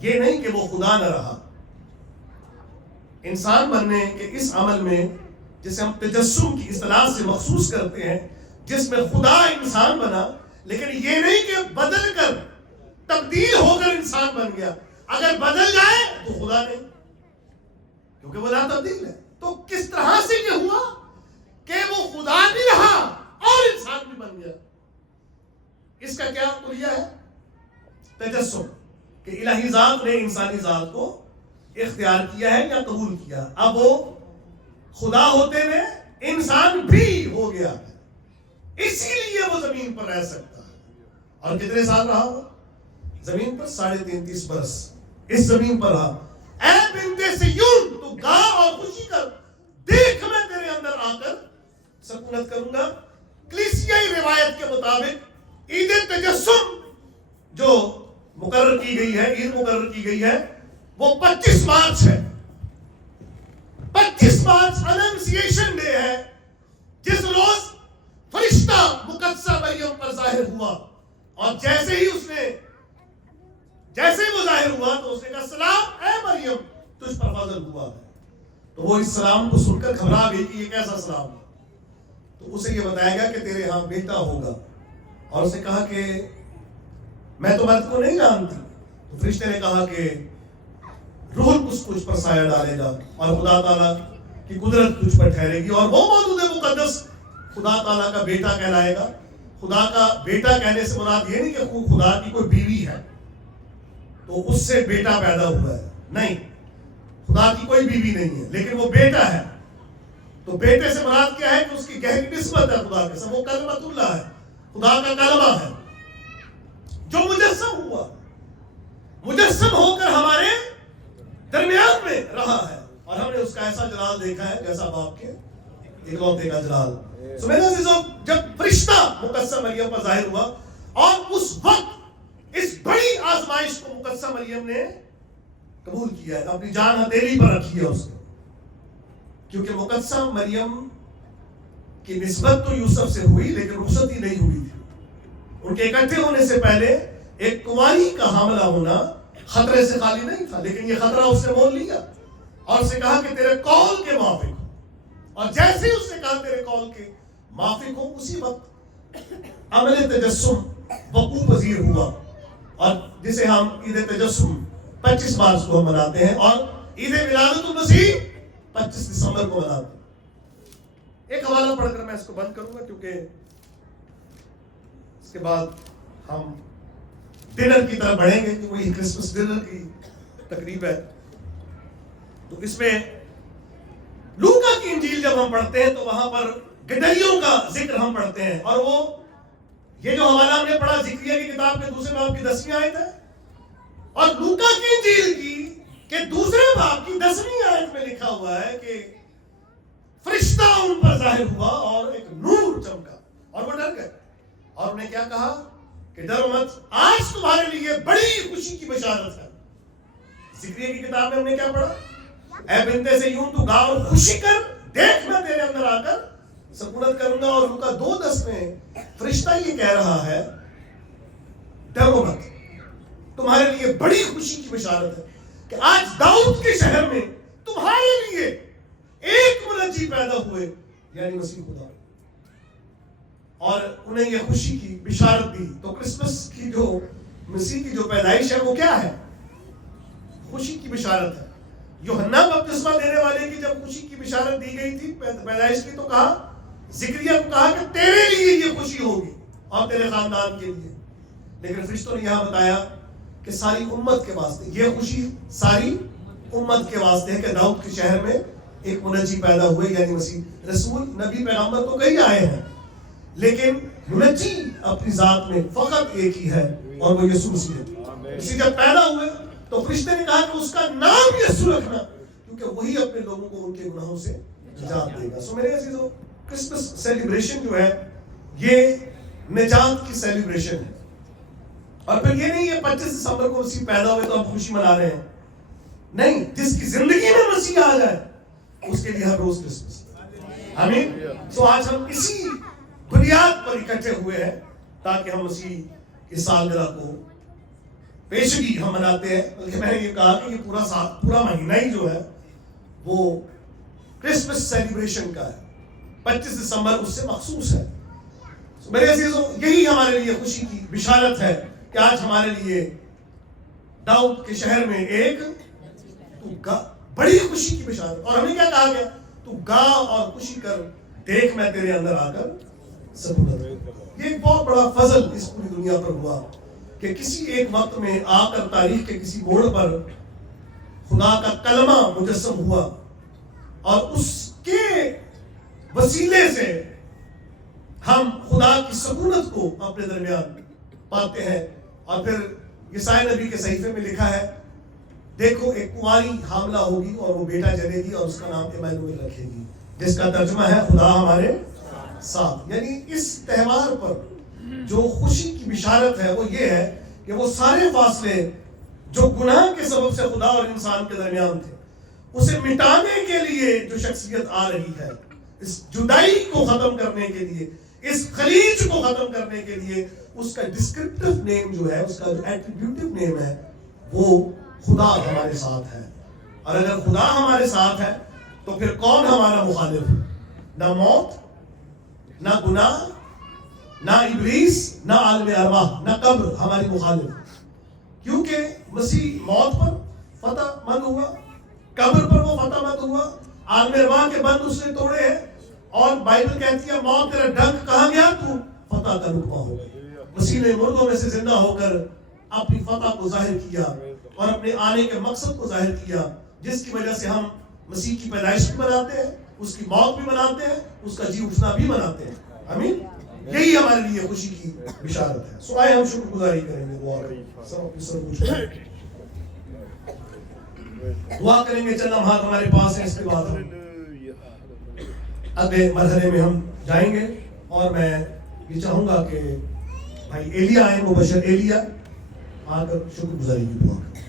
یہ نہیں کہ وہ خدا نہ رہا. انسان بننے کے اس عمل میں جسے ہم تجسم کی اصطلاح سے مخصوص کرتے ہیں، جس میں خدا انسان بنا، لیکن یہ نہیں کہ بدل کر تبدیل ہو کر انسان بن گیا. اگر بدل جائے تو خدا نہیں، کیونکہ وہ لا تبدیل ہے. تو کس طرح سے یہ ہوا کہ وہ خدا بھی رہا اور انسان بھی بن گیا؟ اس کا کیا کلیہ ہے؟ تجسم، کہ الہی ذات نے انسانی ذات کو اختیار کیا ہے یا قبول کیا. اب وہ خدا ہوتے ہوئے انسان بھی ہو گیا، اسی لیے وہ زمین پر رہ سکتا ہے. اور کتنے سال رہا وہ زمین پر؟ 33.5 برس اس زمین پر رہا. اے بنت صیون، تو گا اور خوشی کر، دیکھ میں تیرے اندر آ کر سکونت کروں گا. کلیسیائی روایت کے مطابق عید تجسم جو مقرر کی گئی ہے، عید مقرر کی گئی ہے، وہ 25 مارچ ہے. 25 مارچ اننسیشن ڈے ہے، جس روز فرشتہ مقدسہ مریم پر ظاہر ہوا. اور جیسے ہی وہ ظاہر ہوا تو اس نے کہا سلام اے مریم، تجھ پر فضل ہوا ہے. تو وہ اس سلام کو سن کر گھبرا گئی کہ یہ کیسا سلام ہے. تو اسے یہ بتایا گیا کہ تیرے ہاں بیٹا ہوگا. اور اسے کہا کہ میں تو مرد کو نہیں جانتی. تو فرشتے نے کہا کہ روح القدس تجھ پر سایہ ڈالے گا اور خدا تعالیٰ کی قدرت تجھ پر ٹھہرے گی، اور وہ موجود مقدس خدا تعالیٰ کا بیٹا کہلائے گا. خدا کا بیٹا کہنے سے مراد یہ نہیں کہ خدا کی کوئی بیوی ہے تو اس سے بیٹا پیدا ہوا ہے، نہیں، خدا کی کوئی بیوی نہیں ہے لیکن وہ بیٹا ہے. تو بیٹے سے مراد کیا ہے کہ اس کی گہری نسبت ہے خدا کے ساتھ. وہ کلمۃ اللہ ہے، خدا کا کلمہ ہے جو مجسم ہوا، مجسم ہو کر ہمارے درمیان میں رہا ہے. اور ہم نے اس کا ایسا جلال دیکھا ہے جیسا باپ کے اکلوتے کا جلال. میرے عزیزو، جب فرشتہ مقدسہ مریم پر ظاہر ہوا اور اس وقت اس بڑی آزمائش کو مقدسہ مریم نے قبول کیا ہے، اپنی جان ہتھیلی پر رکھی ہے اس نے. کیونکہ مقدسہ مریم کی نسبت تو یوسف سے ہوئی لیکن رخصتی نہیں ہوئی تھی. ان کے اکٹھے ہونے سے پہلے ایک کنواری کا حاملہ ہونا خطرے سے خالی نہیں تھا، لیکن یہ خطرہ اس نے مول لیا اور اسے کہا کہ تیرے قول کے موافق ہو. اور جیسے ہی اس نے کہا تیرے قول کے موافق ہو، اسی وقت عمل تجسم وقوع پذیر ہوا، اور جسے ہم عید تجسم 25 مارچ کو ہم مناتے ہیں اور عید ولادت المسیح 25 دسمبر کو مناتے ہیں. ایک حوالہ پڑھ کر میں اس کو بند کروں گا، کیونکہ اس کے بعد ہم ڈنر کی طرف بڑھیں گے، کہ وہی کرسمس ڈنر کی تقریب ہے. تو اس میں لوکا کی انجیل جب ہم پڑھتے ہیں تو وہاں پر گدائیوں کا ذکر ہم پڑھتے ہیں، اور وہ یہ جو حوالہ ہم نے پڑھا زکریا کی کتاب کے 2 باب کی 10ویں آیت ہے، اور لوکا کی انجیل کی کہ 2 باب کی 10ویں آیت میں لکھا ہوا ہے کہ فرشتہ ان پر ظاہر ہوا اور ایک نور چمکا اور وہ ڈر گئے. اور انہیں کیا کہا کہ ڈرو مت، آج تمہارے لیے بڑی خوشی کی بشارت ہے. زکریا کی کتاب میں ہم نے کیا پڑھا؟ اے بنت صیون، تو گا اور خوشی کر، دیکھ میں تیرے اندر آ کر سکونت کروں گا. اور لوکا 2:10 میں فرشتہ یہ کہہ رہا ہے ڈرو مت، تمہارے لیے بڑی خوشی کی بشارت ہے کہ آج داؤد کے شہر میں تمہارے لیے ایک منجی پیدا ہوئے، یعنی مسیح خدا. اور انہیں یہ خوشی کی بشارت دی. تو کرسمس کی جو مسیح کی جو پیدائش ہے وہ کیا ہے؟ خوشی کی بشارت ہے. یوحنا بپتسمہ دینے والے کی جب خوشی کی بشارت دی گئی تھی پیدائش کی، تو کہا زکریا کو کہا کہ تیرے لیے یہ خوشی ہوگی اور تیرے خاندان کے لیے. لیکن فرشتوں نے یہاں بتایا کہ ساری امت کے واسطے یہ خوشی، ساری امت کے واسطے ہے کہ داؤد کے شہر میں ایک منجی پیدا ہوئے، یعنی مسیح. رسول، نبی، پیغمبر تو کئی آئے ہیں لیکن منجی اپنی ذات میں فقط ایک ہی ہے اور وہ یسوع مسیح ہے. اسی جب پیدا ہوئے تو فرشتے نے کہا کہ اس کا نام یسوع رکھنا، کیونکہ وہی اپنے لوگوں کو ان کے گناہوں سے نجات دے گا. سو میرے عزیزو، کرسمس سیلیبریشن جو ہے یہ نجات کی سیلیبریشن ہے. اور پھر یہ نہیں یہ 25 دسمبر کو مسیح پیدا ہوئے تو ہم خوشی منا رہے ہیں، نہیں، جس کی زندگی میں مسیح آ جائے اس کے لیے ہر روز کرسمس. آمین. سو آج ہم اسی بنیاد پر اکٹھے ہوئے ہیں تاکہ ہم مسیح کی سالگرہ کو پیشگی ہم مناتے ہیں، بلکہ میں نے یہ کہا کہ یہ پورا مہینہ ہی جو ہے وہ کرسمس سیلیبریشن کا ہے، 25 دسمبر اس سے مخصوص ہے۔ میرے عزیزوں، یہی ہمارے لیے خوشی کی بشارت ہے کہ آج ہمارے لیے داؤد کے شہر میں ایک بڑی خوشی کی بشارت، اور ہمیں کیا کہا گیا؟ تو گا اور خوشی کر، دیکھ میں تیرے اندر آ کر سکونت۔ یہ ایک بہت بڑا فضل اس پوری دنیا پر ہوا کہ کسی ایک وقت میں آ کر تاریخ کے کسی موڑ پر خدا کا کلمہ مجسم ہوا، اور اس کے وسیلے سے ہم خدا کی سکونت کو اپنے درمیان پاتے ہیں۔ اور پھر یسائی نبی کے صحیفے میں لکھا ہے، دیکھو ایک کنواری حاملہ ہوگی اور وہ بیٹا جنے گی اور اس کا نام ایمانویل رکھے گی، جس کا ترجمہ ہے خدا ہمارے ساتھ۔ یعنی اس تہوار پر جو خوشی کی بشارت ہے وہ یہ ہے کہ وہ سارے فاصلے جو گناہ کے سبب سے خدا اور انسان کے درمیان تھے، اسے مٹانے کے لیے جو شخصیت آ رہی ہے، اس جدائی کو ختم کرنے کے لیے، اس خلیج کو ختم کرنے کے لیے، اس کا ڈسکرپٹیو نیم جو ہے، اس کا جو ایٹریبیوٹیو نیم ہے، وہ خدا ہمارے ساتھ ہے۔ اور اگر خدا ہمارے ساتھ ہے تو پھر کون ہمارا مخالف؟ نہ موت، نہ گناہ، نہ ابلیس، نہ عالم ارواح، نہ قبر ہماری مخالف، کیونکہ مسیح موت پر فتح مند ہوا، قبر پر وہ فتح مند ہوا، عالم ارواح کے بند اس نے توڑے ہیں، اور بائبل کہتی ہے موت تیرا ڈنک کہاں گیا، تو فتح کا رکبہ ہو گئی۔ مسیح نے مردوں میں سے زندہ ہو کر اپنی فتح کو ظاہر کیا اور اپنے آنے کے مقصد کو ظاہر کیا، جس کی وجہ سے ہم مسیح کی پیدائش بھی مناتے ہیں، اس کی موت بھی مناتے ہیں، اس کا جی اٹھنا بھی مناتے ہیں۔ آمین۔ یہی ہمارے لیے خوشی کی بشارت ہے۔ سو آئے ہم شکر گزاری کریں گے، دعا کریں گے، سب اپنی سر پوچھیں، دعا کریں گے۔ چند لمحات ہمارے پاس ہیں، اس کے بعد ہم اگلے مرحلے میں ہم جائیں گے، اور میں یہ چاہوں گا کہ بھائی ایلیا آئے، مبشر ایلیا آ کر شکر گزاری کی دعا کریں۔